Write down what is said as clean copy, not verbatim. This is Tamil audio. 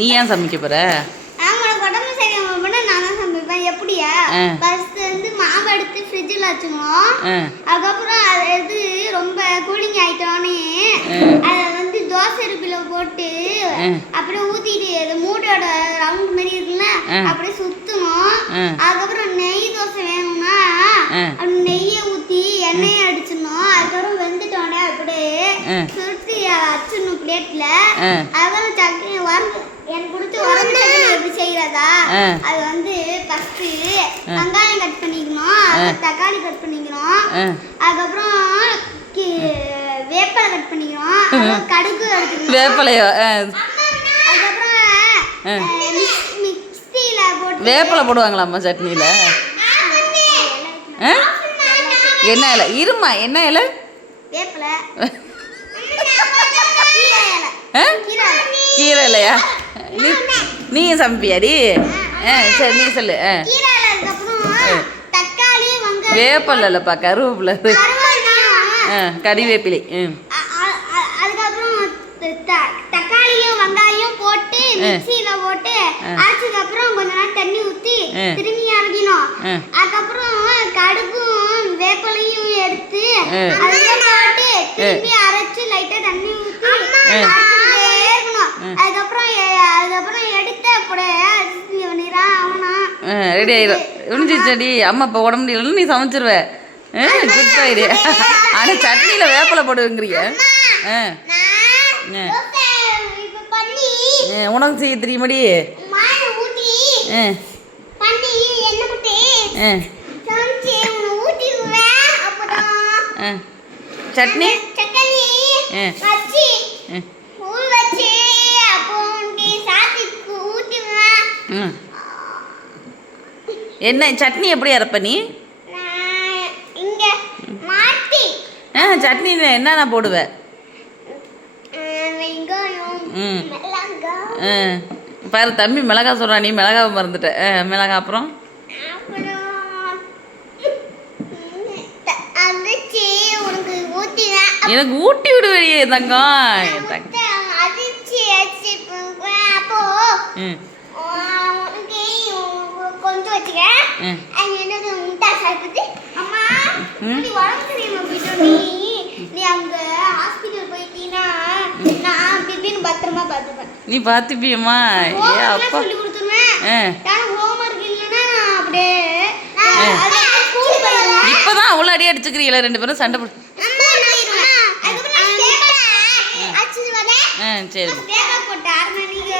நீ ஏன் சமைக்க போற? உடம்பு சரியாம போனா நான் தான் சமைப்பேன். எப்படியா? ஃபர்ஸ்ட் வந்து மாவு எடுத்து ஃப்ரிட்ஜில் வச்சுக்கணும். அதுக்கப்புறம் அது எது ரொம்ப கூலிங் ஆயிட்டோன்னே அதை வந்து தோசை இருப்பில் போட்டு அப்படியே ஊற்றிட்டு அது மூட்டோட ரவுண்ட் மாதிரி இருக்குல்ல அப்படியே சுற்றணும். அதுக்கப்புறம் நெய் தோசை வேணும்னா அப்படி நெய்யை ஊற்றி எண்ணெயை அடிச்சிடணும். அதுக்கப்புறம் வெந்துட்டோன்னே அப்படியே சுருட்டி வச்சிடணும் பிளேட்டில். அதுக்கப்புறம் சட்னி வறுத்து எனக்கு பிடிச்ச உரம்பு சட்னி எப்படி செய்யறதா? அது வந்து ஃபர்ஸ்ட் வெங்காயம் கட் பண்ணிக்கணும், தக்காளி கட் பண்ணிக்கணும், அதுக்கப்புறம் வேப்பலை கட் பண்ணிக்கணும், கடுகு எடுத்துக்கணும். வேப்பலையோ? அதுக்கப்புறம் மிக்ஸியில போட்டு வேப்பலை போடுவாங்களாம்மா சட்னியில்? என்ன இலை? இருமா, என்ன இலை? வேப்பலை. கீரை இல்லையா? நீ சமைப்பியாடி? சரி நீ சொல்லு. வேப்பல்ல இல்லைப்பா, கருவேப்பிலை. கறிவேப்பிலை. அதுக்கப்புறம் தக்காளியும் வெங்காயம் போட்டு மிக்ஸியில போட்டு அரைச்சதுக்கப்புறம் கொஞ்ச நேரம் தண்ணி ஊற்றி திரும்பி அரைக்கணும். அதுக்கப்புறம் கடுகும் வேப்பலையும் எடுத்து அதில் போட்டு திரும்பி அரைச்சு லைட்டாக தண்ணி ஊற்றி அரைச்சிட்டே இருக்கணும். அதுக்கப்புறம் எடுத்து அப்படியே பண்ணிடா அவனா ரெடி ஆயிடும். முடிஞ்சிச்சடி. அம்மா இப்போ உடம்பு முடியலன்னு நீ சமைச்சிருவே. Good idea. ஆனால் சட்னியில் வேப்பலை போடுவேங்கிறிய? உனக்கு செய்ய தெரியுமாடி? சட்னி என்ன சட்னி எப்படி அரைப்ப நீ? சட்னி என்னென்ன போடுவேன்? பாரு தம்பி மிளகா சொல்கிறா, நீ மிளகாவை மறந்துட்ட. மிளகா அப்புறம் எனக்கு ஊட்டி விடுவேடியே தங்கம். கொஞ்சம் வச்சுக்க. முட்டை சாப்பிட்டு அம்மா நீ அங்கே ஹாஸ்பிட்டல் போயிட்டீங்கன்னா நான் பிபின்னு பத்திரமா பார்த்துப்பேன். நீ பார்த்துப்பியம்மா? ஏ அப்பா சொல்லி கொடுத்துருவேன். ஹோம்ஒர்க் இல்லைன்னா அப்படியே இப்போதான் அவ்வளோ அடி அடிச்சுக்கிறீங்களா ரெண்டு பேரும் சண்டை போட்டு? சரி.